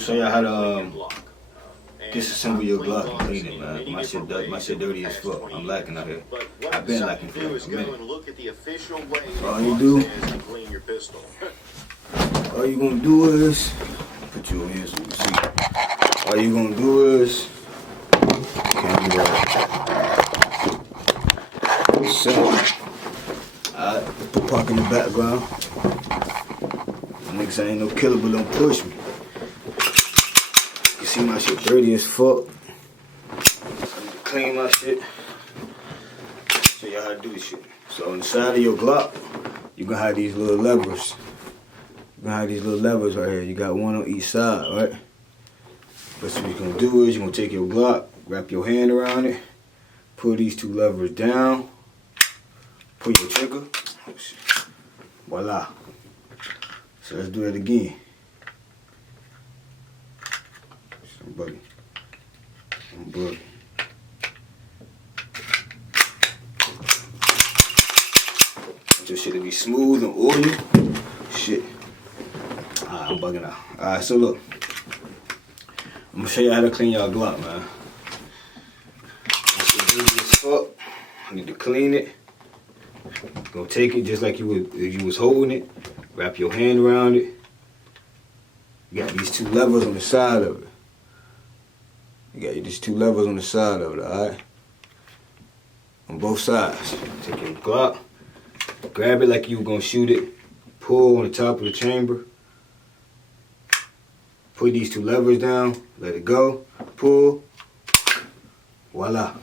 gonna show y'all how to disassemble your Glock and clean it, man. My shit dirty as fuck. I'm lacking out here. I've been lacking for like a minute. All you do, all you gonna do is put you in here so you can see. All you gonna do is alright, park in the background. Niggas ain't no killer, but don't push me. You see my shit dirty as fuck. I need to clean my shit. Show y'all how to do this shit. So on the side of your Glock, you gonna have these little levers. You're gonna have these little levers right here. You got one on each side, right? But what you're gonna do is you're gonna take your Glock, wrap your hand around it, pull these two levers down, pull your trigger. Voila. So let's do it again. Somebody. Somebody. Want your shit to be smooth and oily. Shit. Alright, I'm bugging out. Alright, so look. I'm gonna show you how to clean y'all Glock, man. This is dirty as fuck. I need to clean it. Gonna take it just like you would if you was holding it. Wrap your hand around it. You got these two levers on the side of it. You got these two levers on the side of it, alright? On both sides. Take your Glock, grab it like you were gonna shoot it, pull on the top of the chamber, put these two levers down, let it go, pull, voila.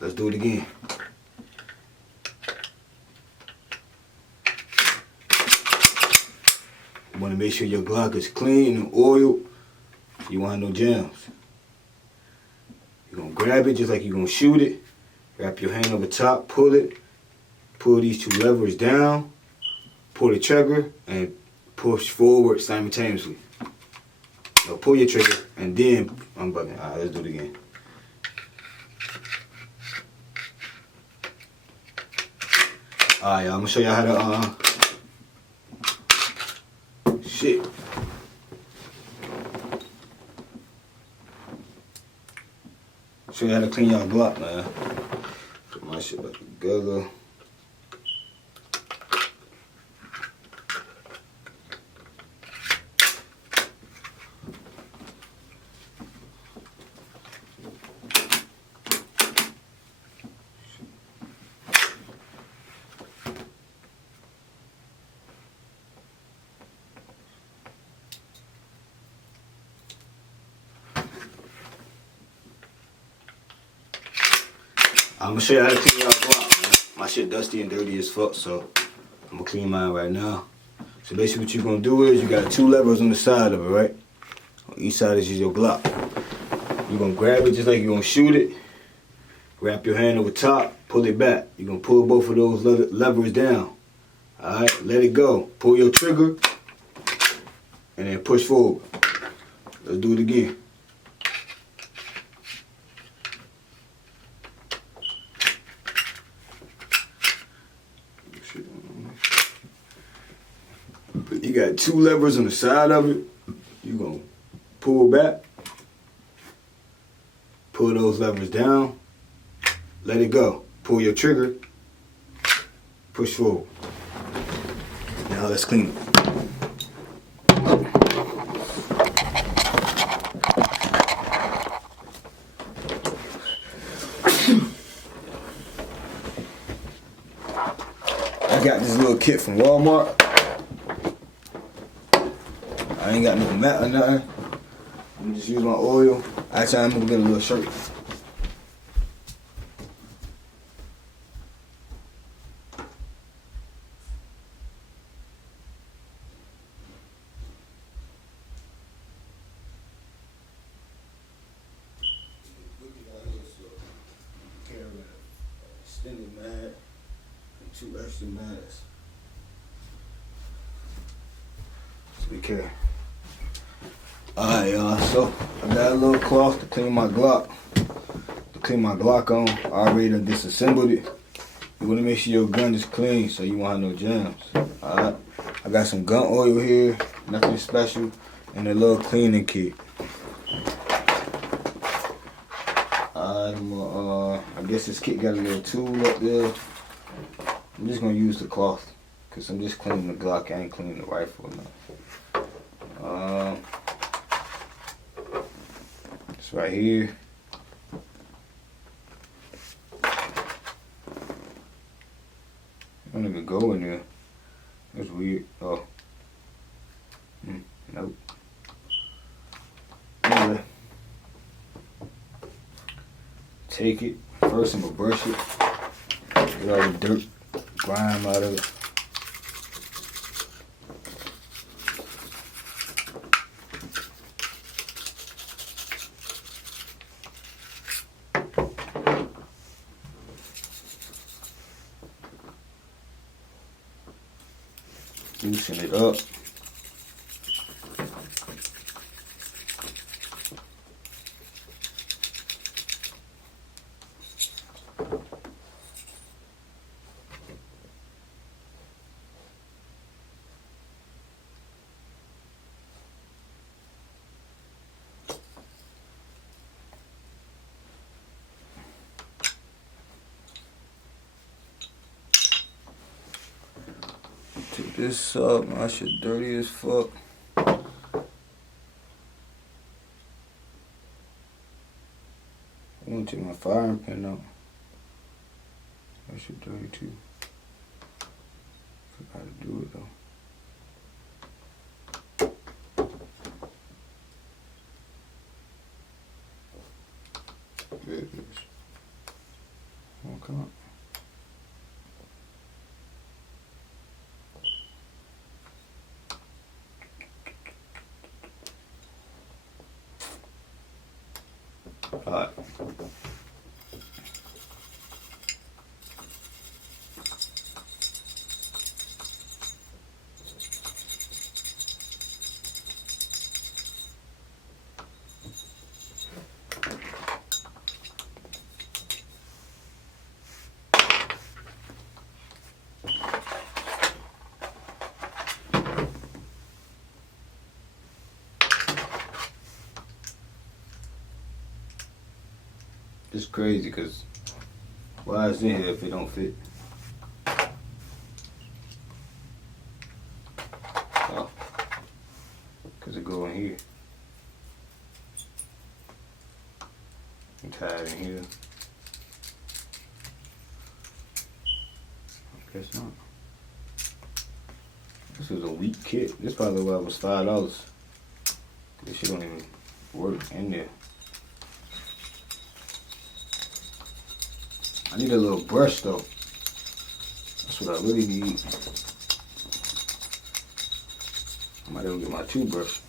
Let's do it again. You want to make sure your Glock is clean and oiled. You want no jams. You're going to grab it just like you're going to shoot it. Wrap your hand over top, pull it. Pull these two levers down. Pull the trigger and push forward simultaneously. So pull your trigger and then I'm bugging. Alright, let's do it again. Alright, y'all, I'm going to show y'all how to shit. Show you how to clean y'all Glock, man. Put my shit back together. I'm gonna show you how to clean y'all Glock, man. My shit dusty and dirty as fuck, so I'm gonna clean mine right now. So basically what you're gonna do is you got two levers on the side of it, right? On each side is your Glock. You're gonna grab it just like you're gonna shoot it. Wrap your hand over top, pull it back. You're gonna pull both of those levers down. Alright, let it go. Pull your trigger and then push forward. Let's do it again. You got two levers on the side of it. You're going to pull back. Pull those levers down. Let it go. Pull your trigger. Push forward. Now let's clean it. I got this little kit from Walmart. I ain't got no mat or nothing. I'm just use my oil. Actually, I'm gonna get a little shirt. Extended mat and two extra mats. So be careful. Alright, y'all, so I got a little cloth to clean my Glock. On. I already done disassembled it. You want to make sure your gun is clean so you won't have no jams. Alright. I got some gun oil here, nothing special. and a little cleaning kit. I guess this kit got a little tool up there. I'm just gonna use the cloth because I'm just cleaning the Glock. I ain't cleaning the rifle enough. It's right here. I don't even go in there. That's weird. Oh. Nope. Anyway. Take it. First I'm gonna brush it. Get all the dirt, grime out of it. Loosen it up. Take this up, my shit dirty as fuck. I want to take my firing pin out. That shit dirty too. Forgot to do it though. There it is. Oh, come on. Alright. It's crazy because why is it here if it don't fit? Oh, because it go in here. And tie it in here. I guess not. This was a weak kit. This probably why it was $5. This shit don't even work in there. I need a little brush though. That's what I really need. I might even get my toothbrush.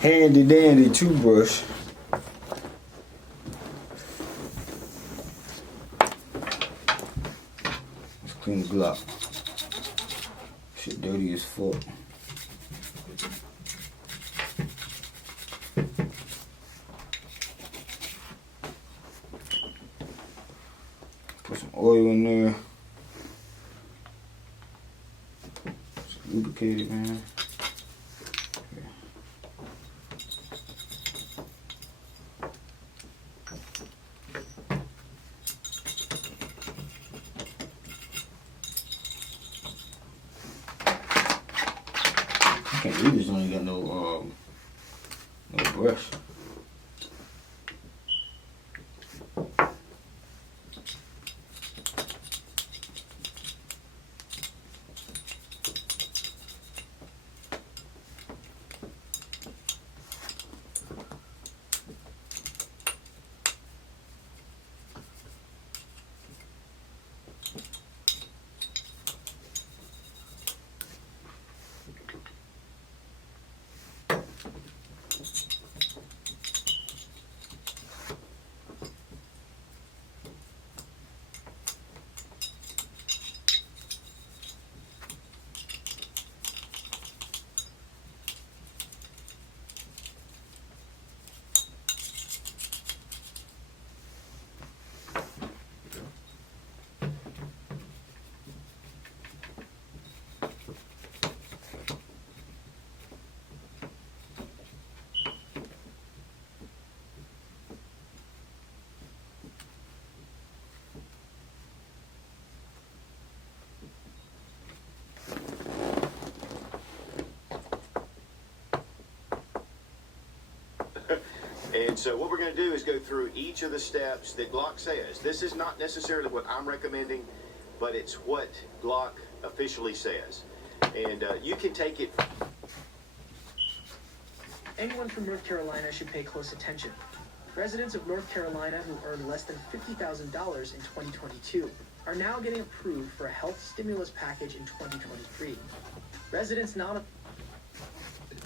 Handy dandy toothbrush. Let's clean the Glock. Shit dirty as fuck. Put some oil in there. Just lubricate it, man. I can't believe this don't even got no brush. And so what we're going to do is go through each of the steps that Glock says. This is not necessarily what I'm recommending, but it's what Glock officially says. And you can take it. Anyone from North Carolina should pay close attention. Residents of North Carolina who earned less than $50,000 in 2022 are now getting approved for a health stimulus package in 2023. Residents not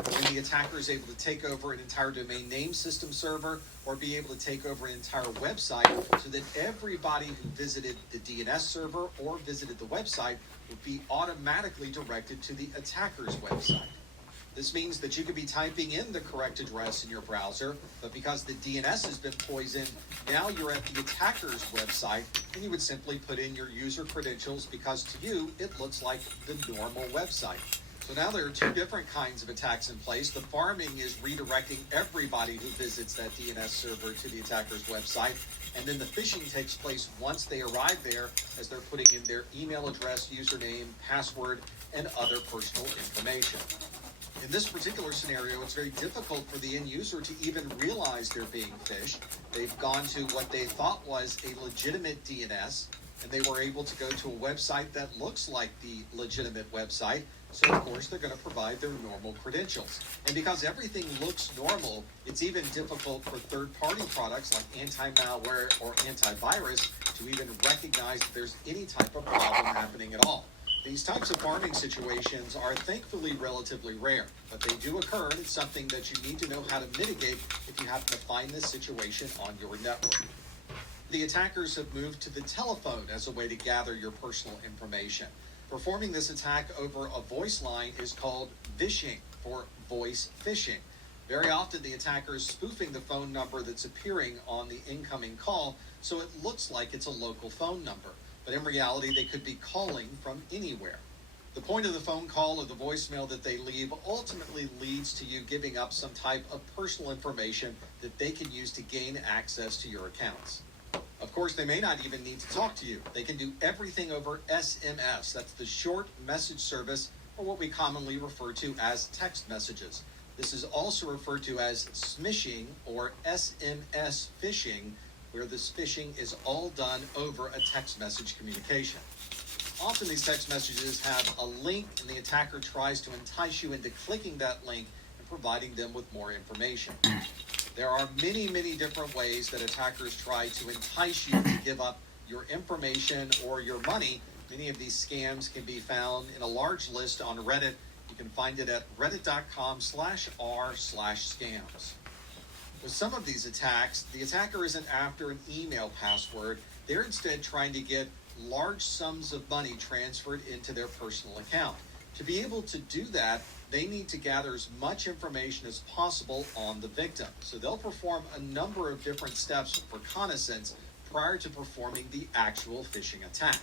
when the attacker is able to take over an entire domain name system server or be able to take over an entire website so that everybody who visited the DNS server or visited the website would be automatically directed to the attacker's website. This means that you could be typing in the correct address in your browser, but because the DNS has been poisoned, now you're at the attacker's website and you would simply put in your user credentials because to you it looks like the normal website. So now there are two different kinds of attacks in place. The farming is redirecting everybody who visits that DNS server to the attacker's website. And then the phishing takes place once they arrive there as they're putting in their email address, username, password, and other personal information. In this particular scenario, it's very difficult for the end user to even realize they're being phished. They've gone to what they thought was a legitimate DNS, and they were able to go to a website that looks like the legitimate website. So, of course, they're going to provide their normal credentials. And because everything looks normal, it's even difficult for third-party products like anti-malware or antivirus to even recognize that there's any type of problem happening at all. These types of farming situations are thankfully relatively rare, but they do occur, and it's something that you need to know how to mitigate if you happen to find this situation on your network. The attackers have moved to the telephone as a way to gather your personal information. Performing this attack over a voice line is called vishing, for voice phishing. Very often the attacker is spoofing the phone number that's appearing on the incoming call, so it looks like it's a local phone number. But in reality, they could be calling from anywhere. The point of the phone call or the voicemail that they leave ultimately leads to you giving up some type of personal information that they can use to gain access to your accounts. Of course, they may not even need to talk to you. They can do everything over SMS. That's the short message service, or what we commonly refer to as text messages. This is also referred to as smishing or SMS phishing, where this phishing is all done over a text message communication. Often these text messages have a link, and the attacker tries to entice you into clicking that link and providing them with more information. There are many, many different ways that attackers try to entice you to give up your information or your money. Many of these scams can be found in a large list on Reddit. You can find it at reddit.com/r/scams. With some of these attacks, the attacker isn't after an email password. They're instead trying to get large sums of money transferred into their personal account. To be able to do that, they need to gather as much information as possible on the victim. So they'll perform a number of different steps of reconnaissance prior to performing the actual phishing attack.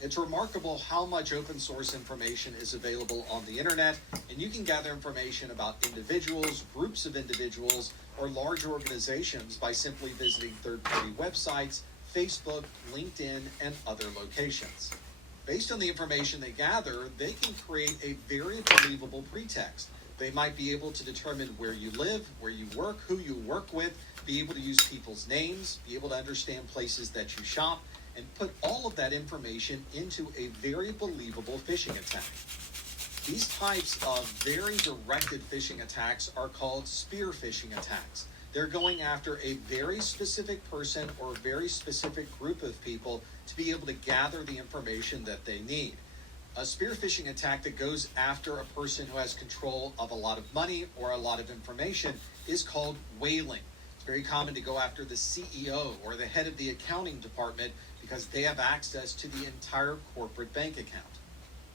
It's remarkable how much open source information is available on the internet, and you can gather information about individuals, groups of individuals, or large organizations by simply visiting third-party websites, Facebook, LinkedIn, and other locations. Based on the information they gather, they can create a very believable pretext. They might be able to determine where you live, where you work, who you work with, be able to use people's names, be able to understand places that you shop, and put all of that information into a very believable phishing attack. These types of very directed phishing attacks are called spear phishing attacks. They're going after a very specific person or a very specific group of people to be able to gather the information that they need. A spear phishing attack that goes after a person who has control of a lot of money or a lot of information is called whaling. It's very common to go after the CEO or the head of the accounting department because they have access to the entire corporate bank account.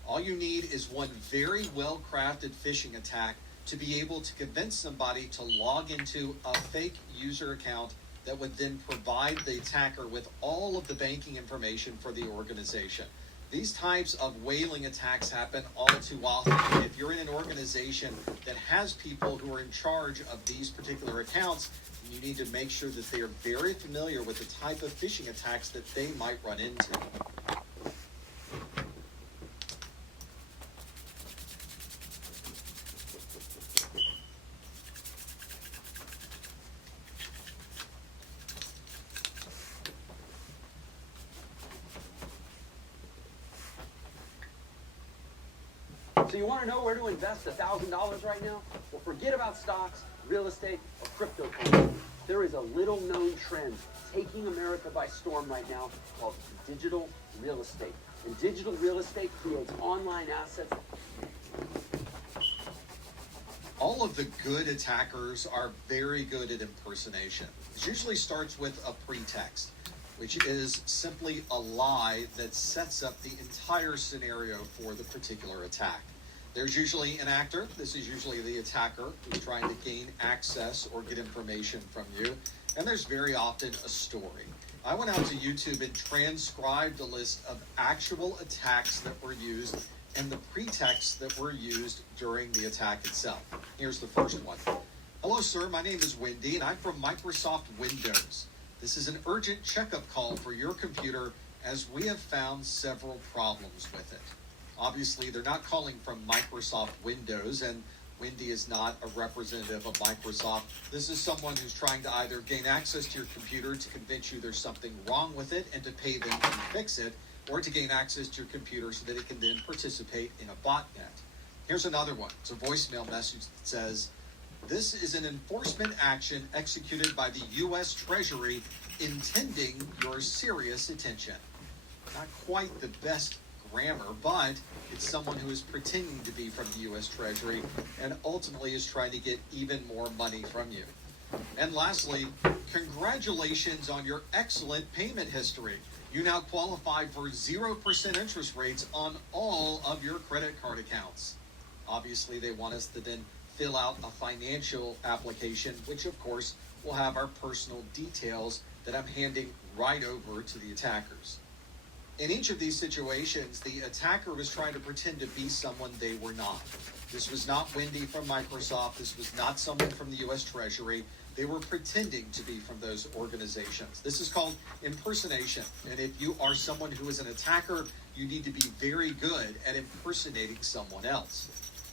All you need is one very well-crafted phishing attack to be able to convince somebody to log into a fake user account that would then provide the attacker with all of the banking information for the organization. These types of whaling attacks happen all too often. If you're in an organization that has people who are in charge of these particular accounts, you need to make sure that they are very familiar with the type of phishing attacks that they might run into. So you want to know where to invest $1,000 right now? Well, forget about stocks, real estate, or cryptocurrency. There is a little-known trend taking America by storm right now called digital real estate. And digital real estate creates online assets. All of the good attackers are very good at impersonation. It usually starts with a pretext, which is simply a lie that sets up the entire scenario for the particular attack. There's usually an actor. This is usually the attacker who's trying to gain access or get information from you. And there's very often a story. I went out to YouTube and transcribed a list of actual attacks that were used and the pretexts that were used during the attack itself. Here's the first one. Hello, sir. My name is Wendy, and I'm from Microsoft Windows. This is an urgent checkup call for your computer as we have found several problems with it. Obviously, they're not calling from Microsoft Windows, and Wendy is not a representative of Microsoft. This is someone who's trying to either gain access to your computer to convince you there's something wrong with it and to pay them to fix it, or to gain access to your computer so that it can then participate in a botnet. Here's another one. It's a voicemail message that says, "This is an enforcement action executed by the U.S. Treasury intending your serious attention." Not quite the best grammar, but it's someone who is pretending to be from the U.S. Treasury and ultimately is trying to get even more money from you. And lastly, congratulations on your excellent payment history. You now qualify for 0% interest rates on all of your credit card accounts. Obviously, they want us to then fill out a financial application, which of course will have our personal details that I'm handing right over to the attackers. In each of these situations, the attacker was trying to pretend to be someone they were not. This was not Wendy from Microsoft. This was not someone from the U.S. Treasury. They were pretending to be from those organizations. This is called impersonation. And if you are someone who is an attacker, you need to be very good at impersonating someone else.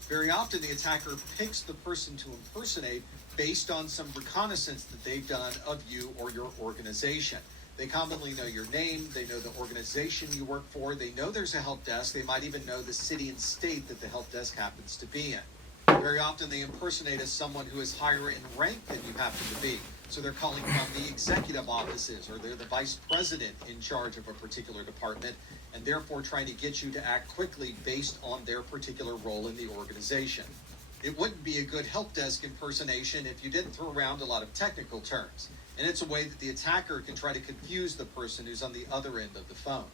Very often, the attacker picks the person to impersonate based on some reconnaissance that they've done of you or your organization. They commonly know your name, they know the organization you work for, they know there's a help desk, they might even know the city and state that the help desk happens to be in. Very often they impersonate as someone who is higher in rank than you happen to be. So they're calling from the executive offices, or they're the vice president in charge of a particular department, and therefore trying to get you to act quickly based on their particular role in the organization. It wouldn't be a good help desk impersonation if you didn't throw around a lot of technical terms. And it's a way that the attacker can try to confuse the person who's on the other end of the phone.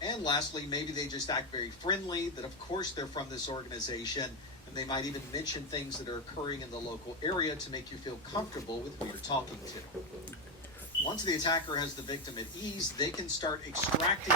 And lastly, maybe they just act very friendly, that of course they're from this organization, and they might even mention things that are occurring in the local area to make you feel comfortable with who you're talking to. Once the attacker has the victim at ease, they can start extracting